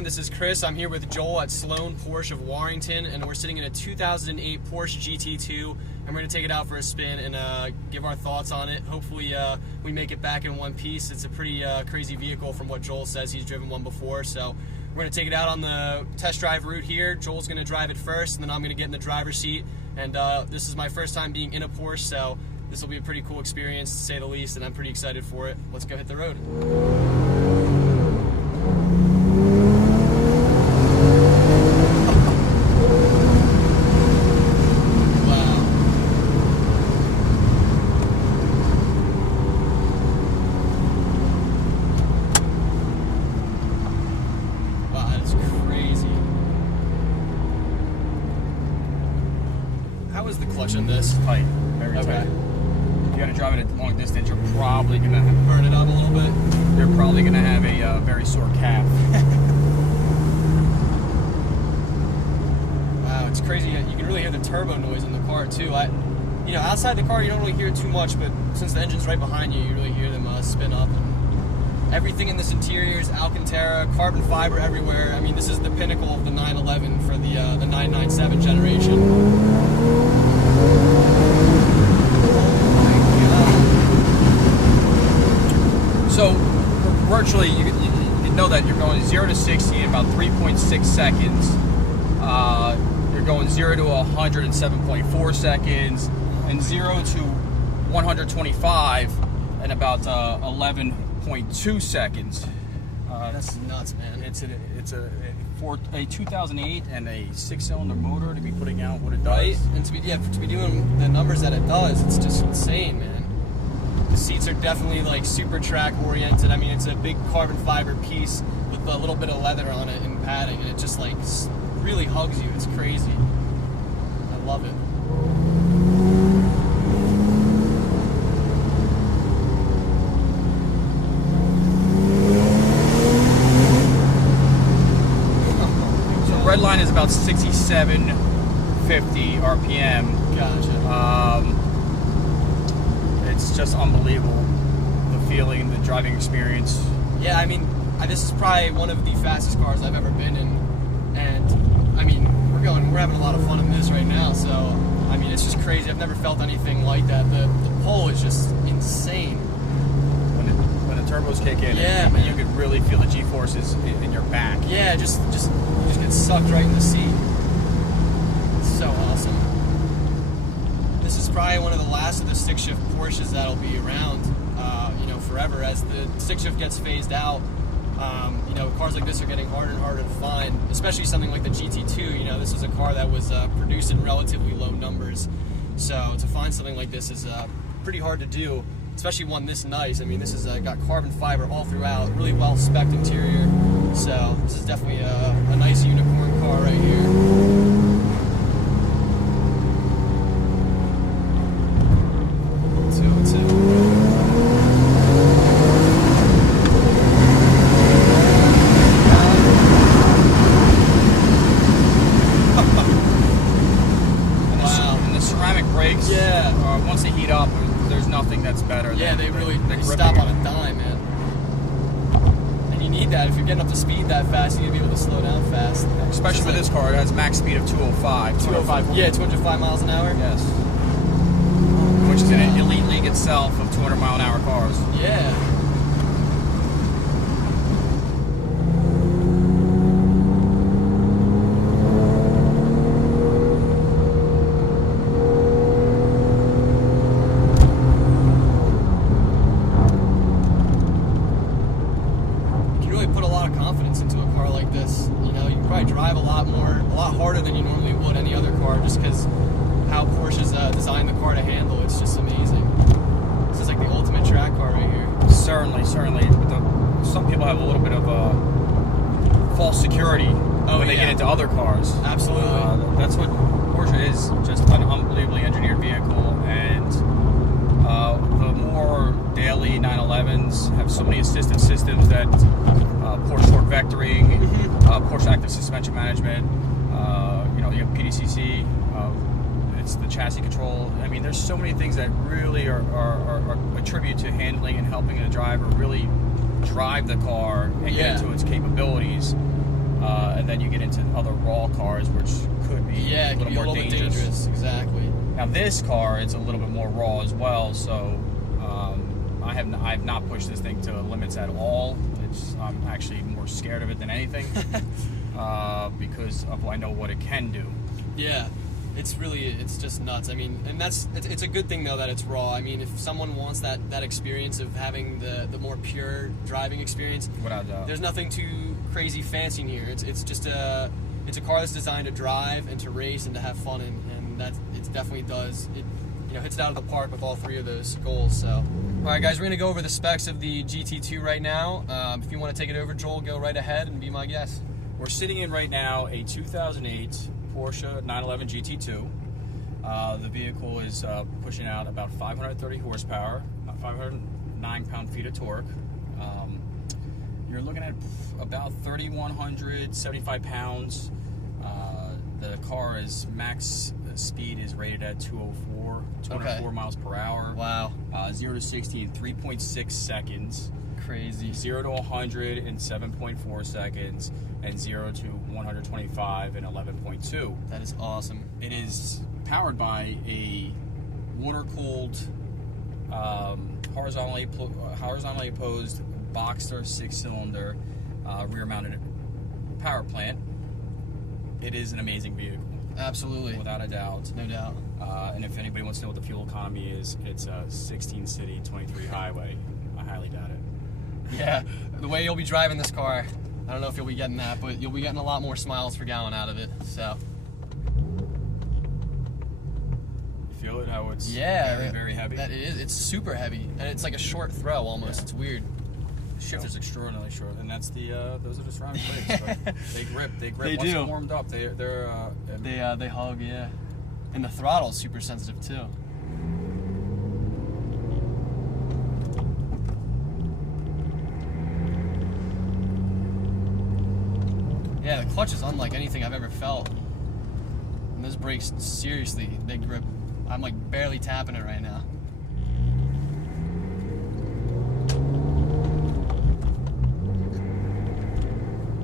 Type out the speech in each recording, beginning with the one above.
This is Chris. I'm here with Joel at Sloane Porsche of Warrington, and we're sitting in a 2008 Porsche GT2, and we're going to take it out for a spin and give our thoughts on it. Hopefully we make it back in one piece. It's a pretty crazy vehicle from what Joel says. He's driven one before, so we're going to take it out on the test drive route here. Joel's going to drive it first, and then I'm going to get in the driver's seat, and this is my first time being in a Porsche, so this will be a pretty cool experience to say the least, and I'm pretty excited for it. Let's go hit the road. How is the clutch in this? Tight, very tight. If you got to drive it a long distance, you're probably gonna burn it up a little bit. You're probably gonna have a very sore calf. Wow, it's crazy. You can really hear the turbo noise in the car too. You know, outside the car you don't really hear it too much, but since the engine's right behind you, you really hear them spin up. And everything in this interior is Alcantara, carbon fiber everywhere. I mean, this is the pinnacle of the 911 for the 997 generation. So, virtually, you know that you're going 0 to 60 in about 3.6 seconds. You're going 0 to 100 in 7.4 seconds, and 0 to 125 in about 11.2 seconds. That's nuts, man. For a 2008 and a 6-cylinder motor to be putting out what it does. Right? And to be doing the numbers that it does, it's just insane, man. The seats are definitely like super track oriented. I mean, it's a big carbon fiber piece with a little bit of leather on it and padding, and it just like really hugs you. It's crazy. I love it. Red line is about 6750 RPM. Gotcha. It's just unbelievable, the feeling, the driving experience. Yeah, I mean, this is probably one of the fastest cars I've ever been in, and I mean, we're having a lot of fun in this right now. So, I mean, it's just crazy. I've never felt anything like that. The pull is just insane. When the turbos kick in, yeah, man. You could really feel the G-forces in your back. Yeah, you just get sucked right in the seat. It's so awesome. This is probably one of the last of the stick-shift Porsches that'll be around, you know, forever. As the stick-shift gets phased out, you know, cars like this are getting harder and harder to find, especially something like the GT2. You know, this is a car that was produced in relatively low numbers, so to find something like this is pretty hard to do, especially one this nice. I mean, this has got carbon fiber all throughout, really well-spec'd interior, so this is definitely a nice unicorn car right here. Yeah. Once they heat up, there's nothing that's better. Yeah, they stop on a dime, man. And you need that. If you're getting up to speed that fast, you need to be able to slow down fast. Especially with this car, it has max speed of 205. 205. Yeah, 205 miles an hour. Yes. Which is an elite league itself of 200 mile an hour cars. Yeah. Confidence into a car like this. You know, you can probably drive a lot harder than you normally would any other car just because how Porsche's designed the car to handle. It's just amazing. This is like the ultimate track car right here. Certainly. But some people have a little bit of false security when they get into other cars. Absolutely. That's what Porsche is, just an unbelievably engineered vehicle. And the more daily 911s have so many assistive systems that Porsche torque vectoring, Porsche active suspension management, you have PDCC, it's the chassis control. I mean, there's so many things that really are a tribute to handling and helping the driver really drive the car and get into its capabilities. And then you get into other raw cars, which could be a little more dangerous. Exactly. Now this car, it's a little bit more raw as well, so I have not pushed this thing to limits at all. I'm actually more scared of it than anything because I know what it can do. Yeah, it's just nuts. I mean, and it's a good thing though that it's raw. I mean, if someone wants that experience of having the more pure driving experience, without doubt, there's nothing too crazy fancy in here. It's just a car that's designed to drive and to race and to have fun, and that it definitely does. It hits it out of the park with all three of those goals. So, all right, guys, we're gonna go over the specs of the GT2 right now. If you want to take it over, Joel, go right ahead and be my guest. We're sitting in right now a 2008 Porsche 911 GT2. The vehicle is pushing out about 530 horsepower, 509 pound-feet of torque. You're looking at about 3,175 pounds. The car is max speed is rated at 204 miles per hour. Wow. 0 to 60 in 3.6 seconds. Crazy. 0 to 100 in 7.4 seconds, and 0 to 125 in 11.2. That is awesome. It is powered by a water-cooled, horizontally opposed Boxster 6-cylinder rear-mounted power plant. It is an amazing vehicle. Absolutely. Without a doubt. No doubt. And if anybody wants to know what the fuel economy is, it's a 16 city, 23 highway. I highly doubt it. Yeah, the way you'll be driving this car, I don't know if you'll be getting that, but you'll be getting a lot more miles per gallon out of it. So. You feel it? How it's very, very heavy? That is. It's super heavy, and it's like a short throw almost. Yeah. It's weird. The shifter's extraordinarily short, and that's those are the surrounding plates. But they grip. They Once do. they're warmed up, they hug, yeah. And the throttle's super sensitive too. Yeah, the clutch is unlike anything I've ever felt. And those brakes, seriously, they grip. I'm like barely tapping it right now.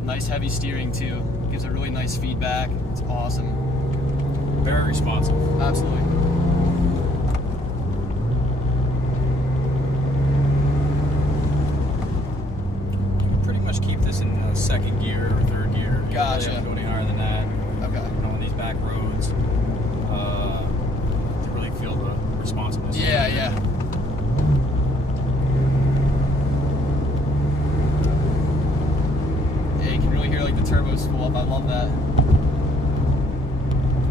Nice heavy steering too. Gives a really nice feedback. It's awesome. very responsive. Absolutely. Pretty much keep this in second gear or third gear. Gotcha. You don't go any higher than that. Okay. On these back roads, to really feel the responsiveness. Yeah, yeah. Yeah, you can really hear like the turbos spool up. I love that.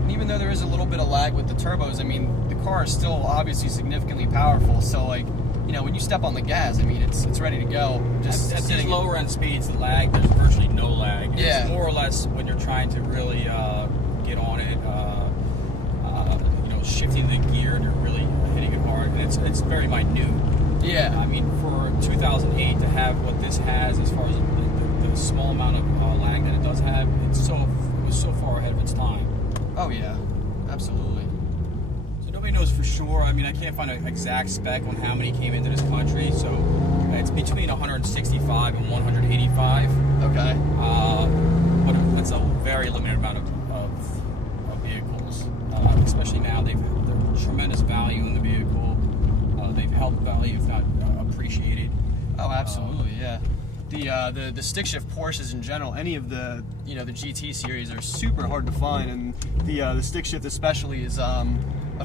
And even though there is a little bit of lag with the turbos, I mean, the car is still obviously significantly powerful. So like, you know, when you step on the gas, I mean, it's ready to go. Just at sitting these lower end speeds, the lag, there's virtually no lag. Yeah. It's more or less when you're trying to really get on it, you know, shifting the gear and you're really hitting it hard. And it's very minute. Yeah. I mean, for 2008 to have what this has as far as the small amount of lag that it does have, it was so far ahead of its time. Oh yeah, absolutely. So nobody knows for sure. I mean, I can't find an exact spec on how many came into this country. So it's between 165 and 185. Okay. But it's a very limited amount of vehicles. Especially now, there's tremendous value in the vehicle. They've held value, if not appreciated. Oh, absolutely, yeah. The stick shift Porsches in general, any of the the GT series are super hard to find, and the stick shift especially is a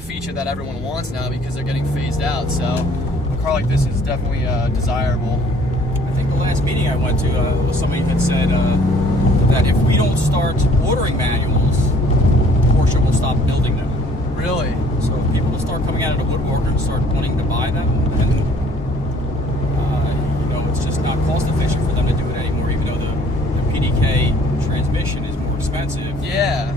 feature that everyone wants now because they're getting phased out. So a car like this is definitely desirable. I think the last meeting I went to, somebody had said that if we don't start ordering manuals, Porsche will stop people are going to start wanting to buy them, and you know, it's just not cost efficient for them to do it anymore, even though the PDK transmission is more expensive. Yeah.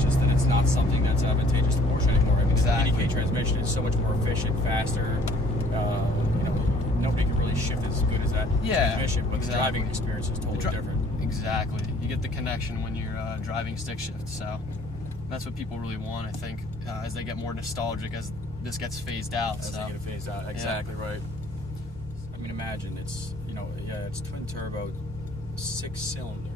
Just that it's not something that's advantageous to Porsche anymore. I mean, Exactly. the PDK transmission is so much more efficient, faster. You know, nobody can really shift as good as that transmission, but the driving experience is totally different. Exactly. You get the connection when you're driving stick shift, so that's what people really want, I think, as they get more nostalgic as this gets phased out. As they get phased out, exactly right. I mean, imagine it's, you know, it's twin turbo, 6-cylinder.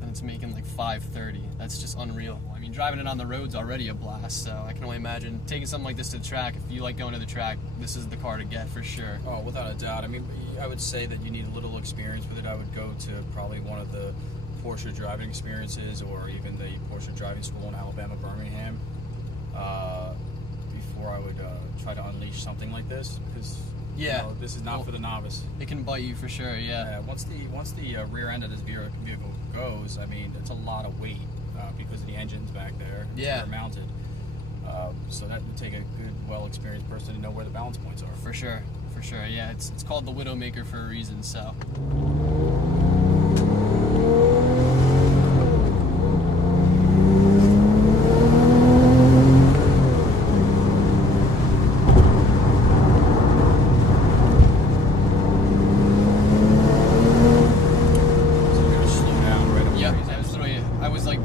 And it's making like 530. That's just unreal. I mean, driving it on the road's already a blast, so I can only imagine taking something like this to the track. If you like going to the track, this is the car to get for sure. Oh, without a doubt. I mean, I would say that you need a little experience with it. I would go to probably one of the Porsche driving experiences, or even the Porsche driving school in Alabama, Birmingham, before I would try to unleash something like this, because you know, this is not for the novice. It can bite you for sure. Yeah. Once the rear end of this vehicle goes, I mean, it's a lot of weight because of the engines back there. Yeah. They're mounted. So that would take a good, well-experienced person to know where the balance points are. For sure. For sure. Yeah. It's called the Widowmaker for a reason. So.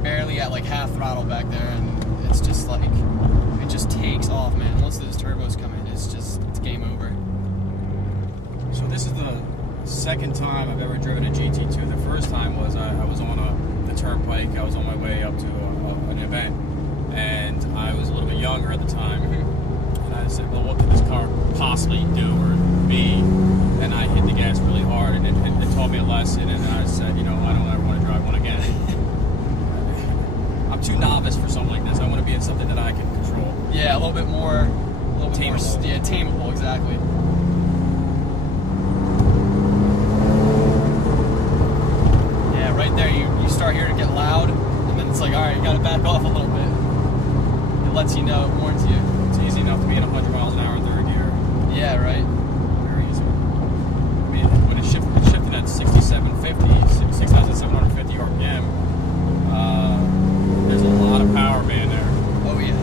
Barely at like half throttle back there, and it's just like it just takes off, man. Once those turbos come in, it's game over. So this is the second time I've ever driven a GT2. The first time was I was on the turnpike. I was on my way up to an event, and I was a little bit younger at the time. And I said, well, what could this car possibly do or be? And I hit the gas really hard, and it taught me a lesson. And I said, you know, I don't ever want to drive one again. I'm too novice for something like this. I want to be in something that I can control. Yeah, a little bit more tameable. Yeah, tameable, exactly. Yeah, right there, you start hearing it get loud, and then it's like, all right, you got to back off a little bit. It lets you know, it warns you. It's easy enough to be at 100 miles an hour in third gear. Yeah, right. Very easy. I mean, when it's shifting at 6,750 RPM, there's a lot of power band there. Oh yeah.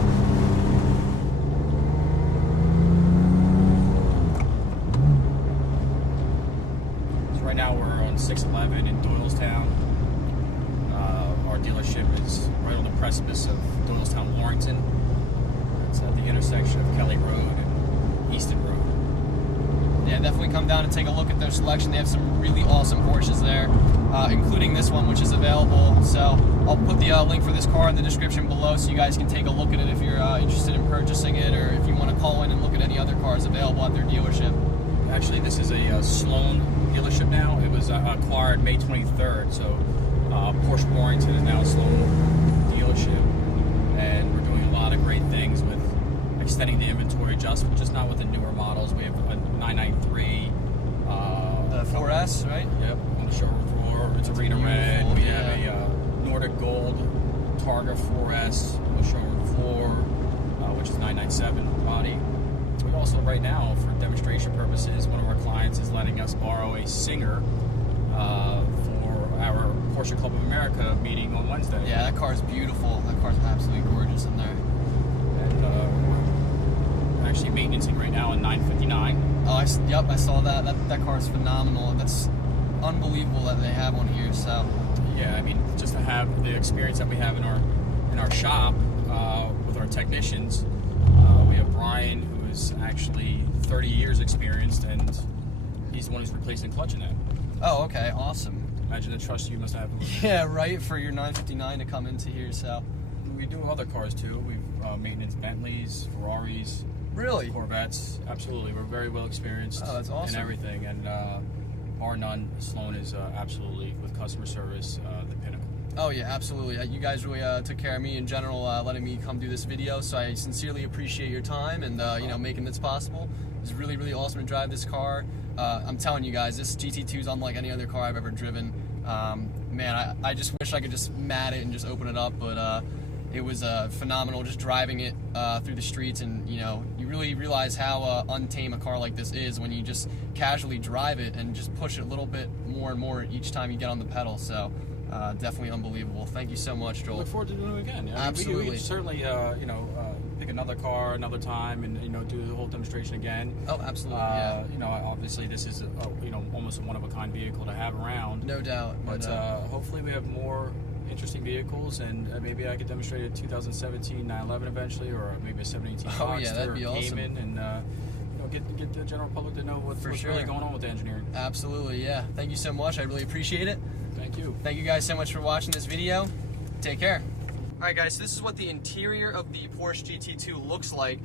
So right now we're on 611 in Doylestown. Our dealership is right on the precipice of Doylestown, Warrington. It's at the intersection of Kelly Road and Easton Road. Yeah, definitely come down and take a look at their selection. They have some really awesome Porsches there, including this one, which is available. So I'll put the link for this car in the description below so you guys can take a look at it if you're interested in purchasing it, or if you want to call in and look at any other cars available at their dealership. Actually, this is a Sloane dealership now. It was acquired May 23rd, so Porsche Warrington is now a Sloane dealership, and we're doing a lot of great things with extending the inventory, just not with the newer models. We have a 993. The 4S, right? Yep, on the showroom floor. It's Arena Red. We have a Nordic Gold Targa 4S on the showroom floor, which is 997 on the body. We also, right now, for demonstration purposes, one of our clients is letting us borrow a Singer for our Porsche Club of America meeting on Wednesday. Yeah, that car's beautiful. That car's absolutely gorgeous in there. And we're actually maintaining right now in 959. Oh, yep, I saw that. That car's phenomenal. That's unbelievable that they have one here. So yeah, I mean, just to have the experience that we have in our shop with our technicians. We have Brian, who is actually 30 years experienced, and he's the one who's replacing clutch in that. Oh, okay, awesome. Imagine the trust you must have. Yeah, right, for your 959 to come into here. So we do other cars too. We've maintenance Bentleys, Ferraris. Really? Corvettes, absolutely. We're very well experienced. Oh, that's awesome. In everything, and bar none, Sloane is absolutely, with customer service, the pinnacle. Oh yeah, absolutely. You guys really took care of me in general, letting me come do this video. So I sincerely appreciate your time and you know, making this possible. It's really, really awesome to drive this car. I'm telling you guys, this GT2 is unlike any other car I've ever driven. Man, I just wish I could just mat it and just open it up, but It was phenomenal just driving it through the streets, and you know, you really realize how untamed a car like this is when you just casually drive it and just push it a little bit more and more each time you get on the pedal. So definitely unbelievable. Thank you so much, Joel. Look forward to doing it again. Absolutely. We could certainly you know, pick another car another time and, you know, do the whole demonstration again. Oh, absolutely. Yeah. You know, obviously this is you know, almost a one-of-a-kind vehicle to have around. No doubt. But hopefully we have more interesting vehicles, and maybe I could demonstrate a 2017 911 eventually, or maybe a 718 Boxster, Oh yeah, that'd be awesome. Cayman, and you know, get the general public to know what's sure. really going on with the engineering. Absolutely, yeah. Thank you so much. I really appreciate it. Thank you. Thank you guys so much for watching this video. Take care. All right, guys. So this is what the interior of the Porsche GT2 looks like.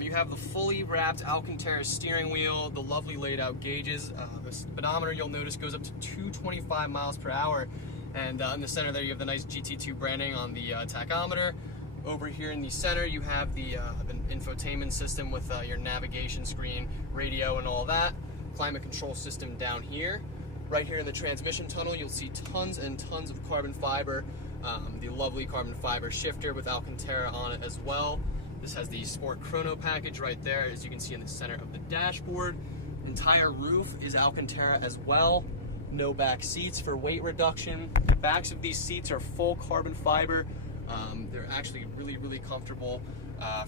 You have the fully wrapped Alcantara steering wheel, the lovely laid out gauges. The speedometer, you'll notice, goes up to 225 miles per hour. And in the center there, you have the nice GT2 branding on the tachometer. Over here in the center, you have the infotainment system with your navigation screen, radio, and all that. Climate control system down here. Right here in the transmission tunnel, you'll see tons and tons of carbon fiber. The lovely carbon fiber shifter with Alcantara on it as well. This has the Sport Chrono package right there, as you can see in the center of the dashboard. Entire roof is Alcantara as well. No back seats for weight reduction. The backs of these seats are full carbon fiber. They're actually really comfortable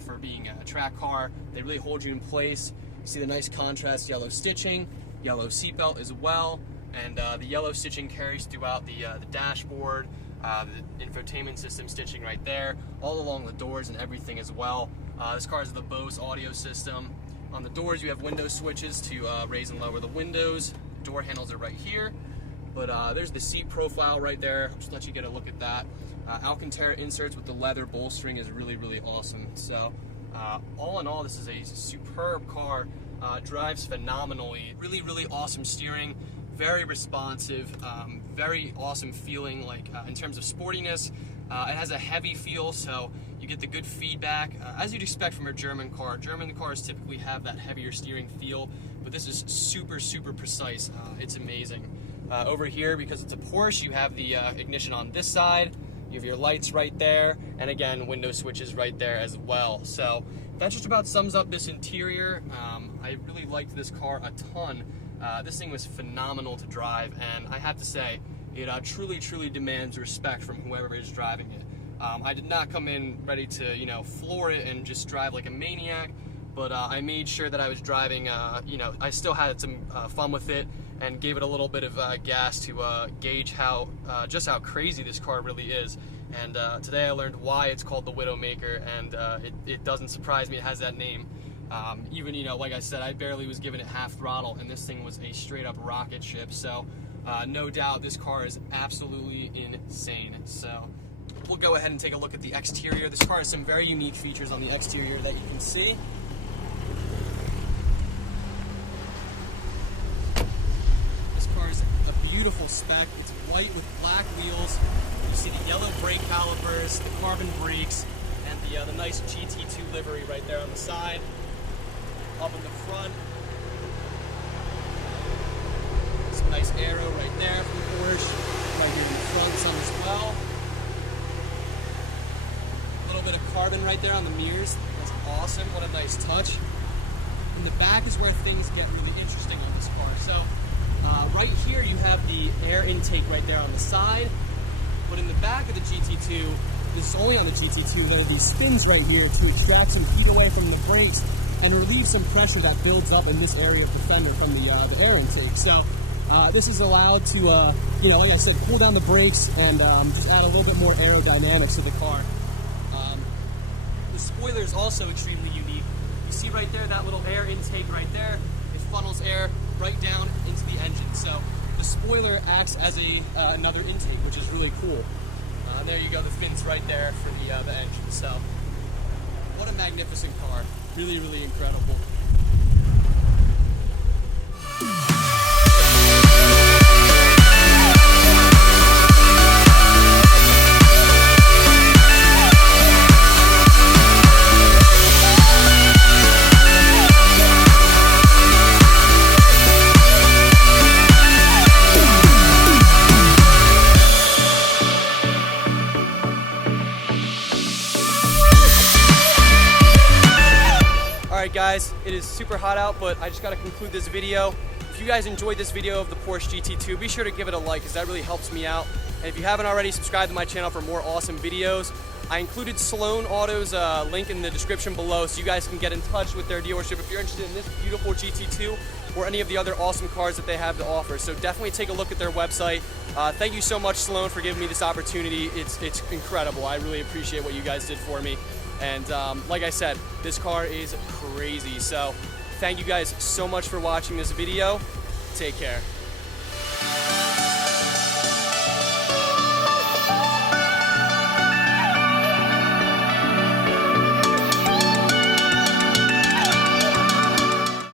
for being a track car. They really hold you in place. You see the nice contrast yellow stitching, yellow seatbelt as well, and the yellow stitching carries throughout the dashboard, the infotainment system stitching right there, all along the doors and everything as well. This car has the Bose audio system. On the doors you have window switches to raise and lower the windows. Door handles are right here, but there's the seat profile right there. I'll just let you get a look at that. Alcantara inserts with the leather bolstering is really awesome. So all in all, this is a superb car. Drives phenomenally. Really awesome steering, very responsive, very awesome feeling, like in terms of sportiness. It has a heavy feel, so you get the good feedback, as you'd expect from a German car. German cars typically have that heavier steering feel, but this is super precise. It's amazing. Over here, because it's a Porsche, you have the ignition on this side, you have your lights right there, and again, window switches right there as well. So that just about sums up this interior. I really liked this car a ton. This thing was phenomenal to drive, and I have to say, it truly demands respect from whoever is driving it. I did not come in ready to, you know, floor it and just drive like a maniac, but I made sure that I was driving, you know, I still had some fun with it, and gave it a little bit of gas to gauge how just how crazy this car really is. And today I learned why it's called the Widowmaker, and it doesn't surprise me it has that name. Even, you know, like I said, I barely was giving it half throttle, and this thing was a straight up rocket ship. So no doubt this car is absolutely insane. So we'll go ahead and take a look at the exterior. This car has some very unique features on the exterior that you can see. This car is a beautiful spec. It's white with black wheels. You see the yellow brake calipers, the carbon brakes, and the nice GT2 livery right there on the side. Up in the front, some nice aero right there from Porsche. Right here in the front, some as well. A little bit of carbon right there on the mirrors. That's awesome. What a nice touch. In the back is where things get really interesting on this car. So right here you have the air intake right there on the side. But in the back of the GT2, this is only on the GT2, there are these fins right here to extract some heat away from the brakes and relieve some pressure that builds up in this area of the fender from the air intake. So this is allowed to, you know, like I said, cool down the brakes and just add a little bit more aerodynamics to the car. The spoiler is also extremely unique. You see right there, that little air intake right there, it funnels air right down into the engine. So the spoiler acts as another intake, which is really cool. There you go, the fins right there for the engine. So what a magnificent car. Really incredible. guys, it is super hot out, but I just got to conclude this video. If you guys enjoyed this video of the Porsche GT2, be sure to give it a like, because that really helps me out. And if you haven't already, subscribe to my channel for more awesome videos. I included Sloane Auto's link in the description below, so you guys can get in touch with their dealership if you're interested in this beautiful GT2 or any of the other awesome cars that they have to offer. So definitely take a look at their website. Thank you so much, Sloane, for giving me this opportunity. It's incredible. I really appreciate what you guys did for me. And like I said, this car is crazy. So thank you guys so much for watching this video. Take care.